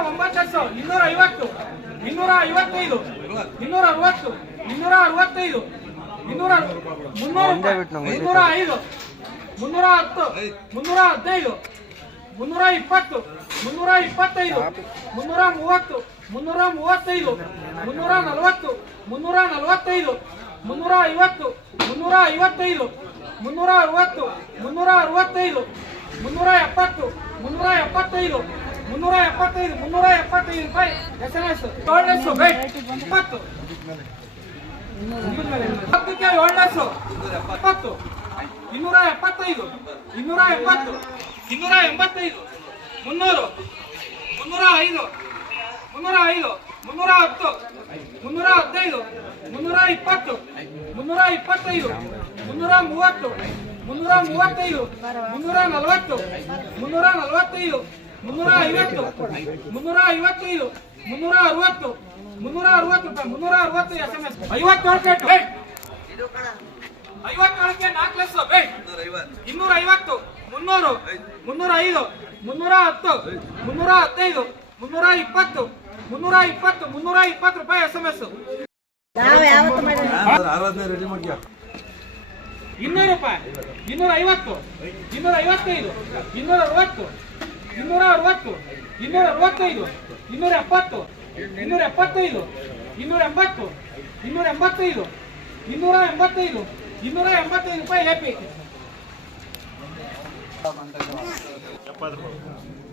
ಒಂಬತ್ತು ಇನ್ನೂರ ಐವತ್ತು ಇನ್ನೂರ ಐವತ್ತೈದು ಇನ್ನೂರ ಅರವತ್ತು ಇನ್ನೂರ ಅರವತ್ತೈದು ಇನ್ನೂರ ಮುನ್ನೂರ ಐದು ಮುನ್ನೂರ ಹತ್ತು ಮುನ್ನೂರ ಹದಿನೈದು ಮುನ್ನೂರ ಇಪ್ಪತ್ತು ಮುನ್ನೂರ ಇಪ್ಪತ್ತೈದು ಮುನ್ನೂರ ಮೂವತ್ತು ಮುನ್ನೂರ ಮೂವತ್ತೈದು ಮುನ್ನೂರ ನಲವತ್ತು ಮುನ್ನೂರ ನಲವತ್ತೈದು ಮುನ್ನೂರ ಐವತ್ತು ಮುನ್ನೂರ ಐವತ್ತೈದು ಮುನ್ನೂರ ಅರವತ್ತು ಮುನ್ನೂರ ಅರವತ್ತೈದು ಮುನ್ನೂರ ಎಪ್ಪತ್ತು ಮುನ್ನೂರ ಎಪ್ಪತ್ತೈದು ಮುನ್ನೂರ ಎಪ್ಪತ್ತೈದು ಮುನ್ನೂರ ಎಪ್ಪತ್ತೈದು ರೂಪಾಯಿ ಎಸ್ ಎಂ ಎಸ್ ಏಳನೇಸು ಇಪ್ಪತ್ತು. ಹತ್ತಕ್ಕೆ ಏಳನೇಸು ಎಪ್ಪತ್ತು ಇನ್ನೂರ ಎಪ್ಪತ್ತೈದು ಇನ್ನೂರ ಎಪ್ಪತ್ತು ಇನ್ನೂರ ಎಂಬತ್ತೈದು ಮುನ್ನೂರು ಮುನ್ನೂರ ಐದು ಮುನ್ನೂರ ಐದು ಮುನ್ನೂರ ಹತ್ತು ಮುನ್ನೂರ ಹದಿನೈದು ಮುನ್ನೂರ ಇಪ್ಪತ್ತು ಮುನ್ನೂರ ಇಪ್ಪತ್ತೈದು ಮುನ್ನೂರ ಮೂವತ್ತು ಮುನ್ನೂರ ಮೂವತ್ತೈದು ಮುನ್ನೂರ ನಲವತ್ತು ಮುನ್ನೂರ ನಲವತ್ತೈದು ಮುನ್ನೂರ ಐವತ್ತು ಮುನ್ನೂರ ಐವತ್ತೈದು ಮುನ್ನೂರ ಅರವತ್ತು ಮುನ್ನೂರ ಅರವತ್ತು ರೂಪಾಯಿ ಮುನ್ನೂರ ಅರವತ್ತು ಎಸ್ ಎಂ ಎಸ್ ಐವತ್ತೇಳು ಪ್ಲೇಟ್ ಐವತ್ತೇಳಕ್ಕೆ ನಾಲ್ಕು ಲಕ್ಷ ಬೇಟ್ ಇನ್ನೂರ ಐವತ್ತು ಮುನ್ನೂರು ಮುನ್ನೂರ ಐದು ಮುನ್ನೂರ ಹತ್ತು ಮುನ್ನೂರ ಹತ್ತೈದು ಮುನ್ನೂರ ಇಪ್ಪತ್ತು ಮುನ್ನೂರ ಇಪ್ಪತ್ತು ಮುನ್ನೂರ ಇಪ್ಪತ್ತು ರೂಪಾಯಿ ಎಸ್ ಎಂ ಎಸ್ ಆರಾಧನೆ ರೆಡಿ ಮಾಡ್ತೀಯ ಇನ್ನೂರು ರೂಪಾಯಿ ಇನ್ನೂರ ಐವತ್ತು ಇನ್ನೂರ ಐವತ್ತೈದು ಇನ್ನೂರ ಅರವತ್ತು ಇನ್ನೂರ ಅರವತ್ತು ಇನ್ನೂರ ಅರವತ್ತೈದು ಇನ್ನೂರ ಎಪ್ಪತ್ತು ಇನ್ನೂರ ಎಪ್ಪತ್ತೈದು ಇನ್ನೂರ ಎಂಬತ್ತು ಇನ್ನೂರ ಎಂಬತ್ತೈದು ಇನ್ನೂರ ಎಂಬತ್ತೈದು ಇನ್ನೂರ ಎಂಬತ್ತೈದು ರೂಪಾಯಿ ಎಪಿ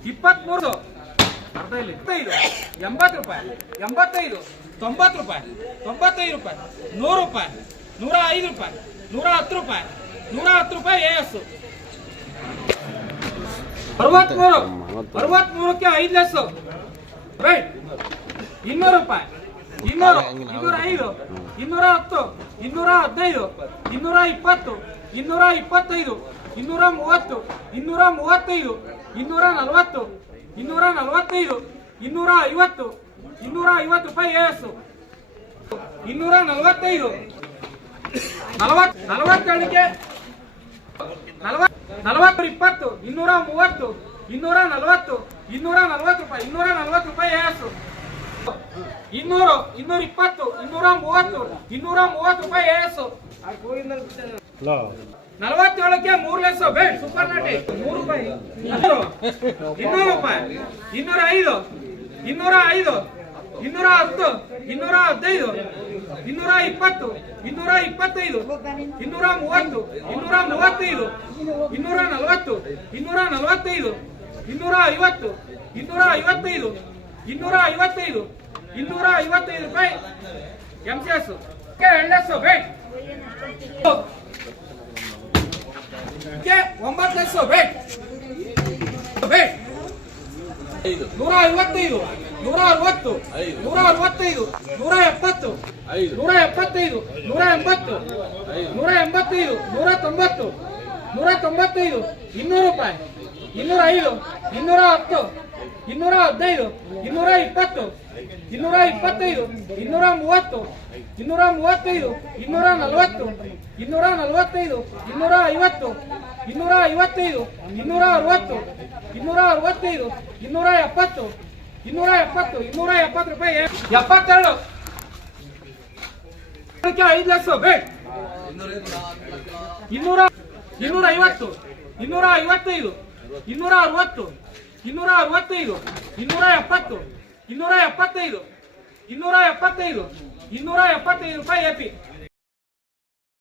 ಇಪ್ಪತ್ಮೂರು. ಅರ್ಧ ಇಲ್ಲಿ. ಇಪ್ಪತ್ತೈದು. ಎಂಬತ್ತು ರೂಪಾಯಿ. ಎಂಬತ್ತೈದು. ತೊಂಬತ್ತು ರೂಪಾಯಿ. ತೊಂಬತ್ತೈದು ರೂಪಾಯಿ. ನೂರು ರೂಪಾಯಿ. ನೂರ ಐದು ರೂಪಾಯಿ. ನೂರ ಹತ್ತು ರೂಪಾಯಿ. ನೂರ ಹತ್ತು ರೂಪಾಯಿ ಎ ಎಸ್ ಅರವತ್ಮೂರು. ಅರವತ್ಮೂರಕ್ಕೆ ಐದು ಲೆಸ್ ರೈಟ್. ಇನ್ನೂರು ರೂಪಾಯಿ. ಇನ್ನೂರು. ಇನ್ನೂರ ಐದು ಇನ್ನೂರ ಹತ್ತು ಇನ್ನೂರ ಹದಿನೈದು ಇನ್ನೂರ ಇಪ್ಪತ್ತು ಇನ್ನೂರ ಇಪ್ಪತ್ತೈದು ಇನ್ನೂರ ಮೂವತ್ತು ಇನ್ನೂರ ಮೂವತ್ತೈದು ಇನ್ನೂರ ನಲವತ್ತು ಇನ್ನೂರ ನಲವತ್ತೈದು ಇನ್ನೂರ ಐವತ್ತು ಇನ್ನೂರ ಐವತ್ತು ರೂಪಾಯಿ ಎಸ್ ಇನ್ನೂರ ನಲವತ್ತೈದು ನಲವತ್ ನಲವತ್ತೇಳಕ್ಕೆ ನಲವತ್ ನಲವತ್ತು ಇಪ್ಪತ್ತು ಇನ್ನೂರ ಮೂವತ್ತು ಇನ್ನೂರ ನಲವತ್ತು ಇನ್ನೂರ ನಲವತ್ತು ರೂಪಾಯಿ ಇನ್ನೂರ ನಲವತ್ತು ರೂಪಾಯಿ ಎಸ್ ಇನ್ನೂರು ಇನ್ನೂರ ಇಪ್ಪತ್ತು ಇನ್ನೂರ ಮೂವತ್ತು ಇನ್ನೂರ ಮೂವತ್ತು ರೂಪಾಯಿ ಎಸ್ ನಲವತ್ತೇಳಕ್ಕೆ ಮೂರು ಲಕ್ಷ ಬೇಡ ಸೂಪರ್ ನಾಟಿ. ಮೂರು ರೂಪಾಯಿ. ಇನ್ನೂರು ರೂಪಾಯಿ. ಇನ್ನೂರ ಐದು ಇನ್ನೂರ ಐದು ಇನ್ನೂರ ಹತ್ತು ಇನ್ನೂರ ಹದಿನೈದು ಇನ್ನೂರ ಇಪ್ಪತ್ತು ಇನ್ನೂರ ಇಪ್ಪತ್ತೈದು ಇನ್ನೂರ ಮೂವತ್ತು ಇನ್ನೂರ ಮೂವತ್ತೈದು ಇನ್ನೂರ ನಲವತ್ತು ಇನ್ನೂರ ನಲವತ್ತೈದು ಇನ್ನೂರ ಐವತ್ತು ಇನ್ನೂರ ಐವತ್ತೈದು ಇನ್ನೂರ ಐವತ್ತೈದು ಇನ್ನೂರ ಐವತ್ತೈದು ರೂಪಾಯಿ. ಎಂ ಸಿ ಎಸ್ ಎಣ್ಣೆಸು ಬೇಟ್ ಒಂಬತ್ತು ಲಕ್ಷ ಬೇಟ್ ಬೇಟ್ ನೂರ ಐವತ್ತೈದು ನೂರ ಅರವತ್ತು ನೂರ ಅರವತ್ತೈದು ನೂರ ಎಪ್ಪತ್ತು ನೂರ ಎಪ್ಪತ್ತೈದು ನೂರ ಎಂಬತ್ತು ನೂರ ಎಂಬತ್ತೈದು ನೂರ ತೊಂಬತ್ತು ನೂರ ತೊಂಬತ್ತೈದು ಇನ್ನೂರು ರೂಪಾಯಿ ಇನ್ನೂರ ಐದು. ಇನ್ನೂರ ಹತ್ತು ಇನ್ನೂರ ಹದಿನೈದು ಇನ್ನೂರ ಇಪ್ಪತ್ತು ಇನ್ನೂರ ಇಪ್ಪತ್ತೈದು ಇನ್ನೂರ ಮೂವತ್ತು ಇನ್ನೂರ ಮೂವತ್ತೈದು ಇನ್ನೂರ ನಲವತ್ತು ಇನ್ನೂರ ನಲವತ್ತೈದು ಇನ್ನೂರ ಐವತ್ತು ಇನ್ನೂರ ಐವತ್ತೈದು ಇನ್ನೂರ ಅರವತ್ತು ಇನ್ನೂರ ಅರವತ್ತೈದು ಇನ್ನೂರ ಎಪ್ಪತ್ತು ಇನ್ನೂರ ಎಪ್ಪತ್ತು ಇನ್ನೂರ ಎಪ್ಪತ್ತು ರೂಪಾಯಿ. ಎಪ್ಪತ್ತೆರಡು. ಐದು ಲಕ್ಷ ಬೇಕ್ ಇನ್ನೂರ ಇನ್ನೂರ ಐವತ್ತು ಇನ್ನೂರ ಐವತ್ತೈದು ಇನ್ನೂರ ಅರವತ್ತು ಇನ್ನೂರ ಅರವತ್ತೈದು ಇನ್ನೂರ ಎಪ್ಪತ್ತು ಇನ್ನೂರ ಎಪ್ಪತ್ತೈದು ಇನ್ನೂರ ಎಪ್ಪತ್ತೈದು ಇನ್ನೂರ ಎಪ್ಪತ್ತೈದು ರೂಪಾಯಿ ಎಪಿ